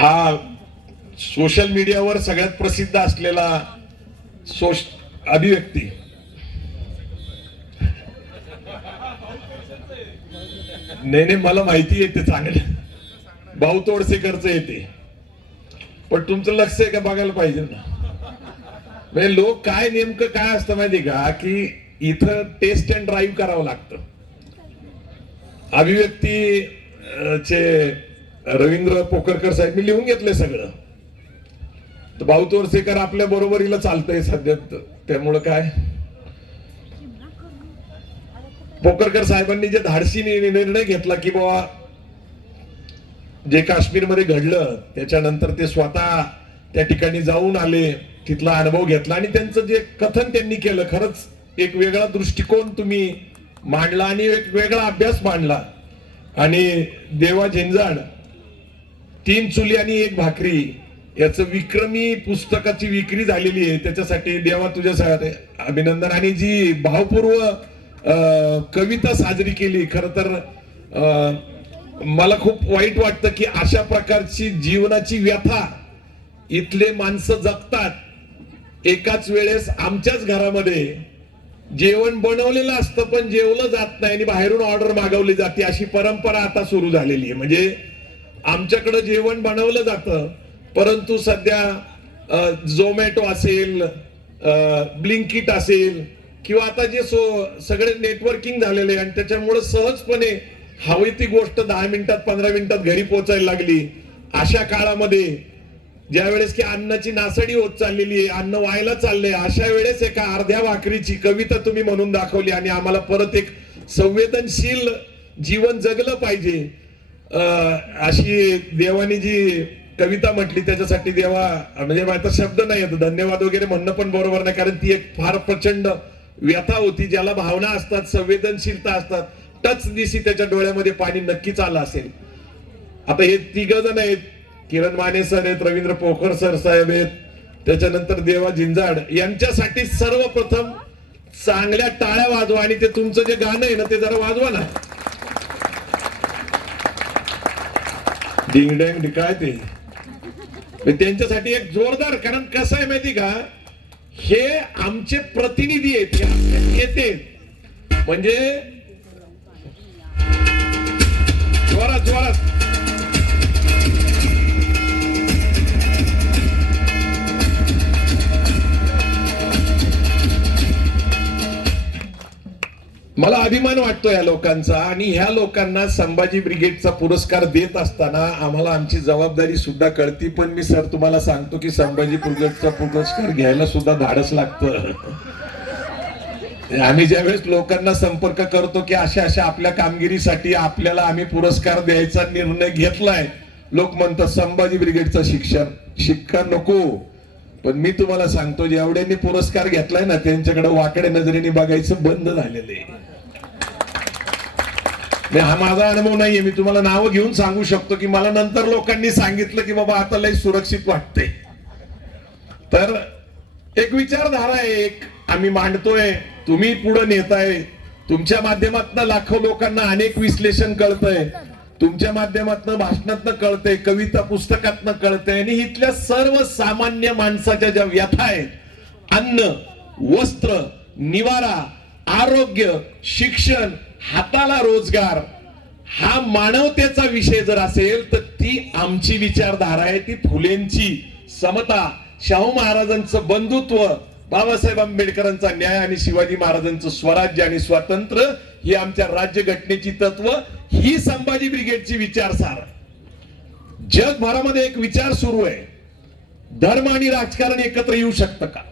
हा सोशल मीडियावर सगळ्यात प्रसिद्ध असलेला अभिव्यक्ती नाही मला माहिती आहे ते चांगलं भाऊ तोडसेकरचं येते, पण तुमचं लक्ष आहे का बघायला पाहिजे ना. म्हणजे लोक काय नेमकं काय असतं माहिती का, की इथं टेस्ट अँड ड्राईव्ह करावं लागतं. अभिव्यक्ती चे रवींद्र पोकरकर साहेब मी लिहून घेतलंय सगळं. तर भाऊ तोरसेकर आपल्या बरोबरीला चालतंय सध्या, त्यामुळं काय पोकरकर साहेबांनी जे धाडसी निर्णय घेतला की बाबा जे काश्मीरमध्ये घडलं त्याच्यानंतर ते स्वतः त्या ठिकाणी जाऊन आले, तिथला अनुभव घेतला आणि त्यांचं जे कथन त्यांनी केलं, खरंच एक वेगळा दृष्टिकोन तुम्ही मांडला आणि एक वेगळा अभ्यास मांडला. आणि देवा झिंजाड 3 चुली आणि 1 भाकरी याचं विक्रमी पुस्तकाची विक्री झालेली आहे, त्याच्यासाठी देवा तुझ्यासाठी अभिनंदन. आणि जी भावपूर्व कविता साजरी केली, खर तर मला खूप वाईट वाटतं की अशा प्रकारची जीवनाची व्यथा इथले माणसं जगतात. एकाच वेळेस आमच्याच घरामध्ये जेवण बनवलेलं असतं पण जेवलं जात नाही आणि बाहेरून ऑर्डर मागवली जाते, अशी परंपरा आता सुरू झालेली आहे. म्हणजे आमच्याकडे जेवण बनवलं जातं, परंतु सध्या झोमॅटो असेल, ब्लिंकिट असेल किंवा आता जे सगळे नेटवर्किंग झालेले आणि त्याच्यामुळे सहजपणे हवी ती गोष्ट 10 मिनिटात 15 मिनिटात घरी पोहोचायला लागली. अशा काळामध्ये ज्या वेळेस की अन्नाची नासडी होत चाललेली आहे, अन्न व्हायला चाललंय, अशा वेळेस एका अर्ध्या भाकरीची कविता तुम्ही म्हणून दाखवली आणि आम्हाला परत एक संवेदनशील जीवन जगलं पाहिजे अशी देवानी जी कविता म्हटली, त्याच्यासाठी देवा म्हणजे माझा शब्द नाही येत, धन्यवाद वगैरे म्हणणं पण बरोबर नाही, कारण ती एक फार प्रचंड व्यथा होती. ज्याला भावना असतात, संवेदनशीलता असतात, टच दिसी त्याच्या डोळ्यामध्ये पाणी नक्कीच आलं असेल. आता हे 3 जण आहेत, किरण माने सर आहेत, रवींद्र पोखर सर साहेब आहेत, त्याच्यानंतर देवा झिंजाड, यांच्यासाठी सर्वप्रथम चांगल्या टाळ्या वाजवा आणि ते तुमचं जे गाणं आहे ना ते जरा वाजवा ना. डिंग डँग काय ते त्यांच्यासाठी एक जोरदार, कारण कसं आहे माहिती का, हे आमचे प्रतिनिधी आहेत, येते म्हणजे जोरात जोरात मला अभिमान वाटतो या लोकांचा. आणि ह्या लोकांना संभाजी ब्रिगेडचा पुरस्कार देत असताना आम्हाला आमची जबाबदारी सुद्धा कळती. पण मी सर तुम्हाला सांगतो की संभाजी ब्रिगेडचा पुरस्कार घ्यायला सुद्धा धाडस लागतं. आम्ही ज्यावेळेस लोकांना संपर्क करतो की अशा अशा आपल्या कामगिरीसाठी आपल्याला आम्ही पुरस्कार द्यायचा निर्णय घेतलाय, लोक म्हणतात संभाजी ब्रिगेडचा शिक्का नको. पण मी तुम्हाला सांगतो जेवढ्यांनी पुरस्कार घेतलाय ना त्यांच्याकडे वाकड्या नजरेने बघायचं बंद झालेलं आहे. हा माझा अनुभव नाहीये, मी तुम्हाला नाव घेऊन सांगू शकतो की मला नंतर लोकांनी सांगितलं की बाबा आता लय सुरक्षित वाटते. तर एक विचारधारा आहे, एक आम्ही मांडतोय, तुम्ही पुढे नेताय, तुमच्या माध्यमातून लाखो लोकांना अनेक विश्लेषण कळतंय, तुमच्या माध्यमातून भाषणातनं कळतंय, कविता पुस्तकातनं कळतंय. आणि इथल्या सर्वसामान्य माणसाच्या ज्या व्यथा आहेत, अन्न, वस्त्र, निवारा, आरोग्य, शिक्षण, हाताला रोजगार, हा मानवतेचा विषय जर असेल तर ती आमची विचारधारा आहे. ती फुलेंची समता, शाहू महाराजांचं बंधुत्व, बाबासाहेब आंबेडकरांचा न्याय आणि शिवाजी महाराजांचं स्वराज्य आणि स्वातंत्र्य ही आमच्या राज्यघटनेची तत्व, ही संभाजी ब्रिगेडची विचारधारा. जगभरामध्ये एक विचार सुरू आहे, धर्म आणि राजकारण एकत्र येऊ शकतं का?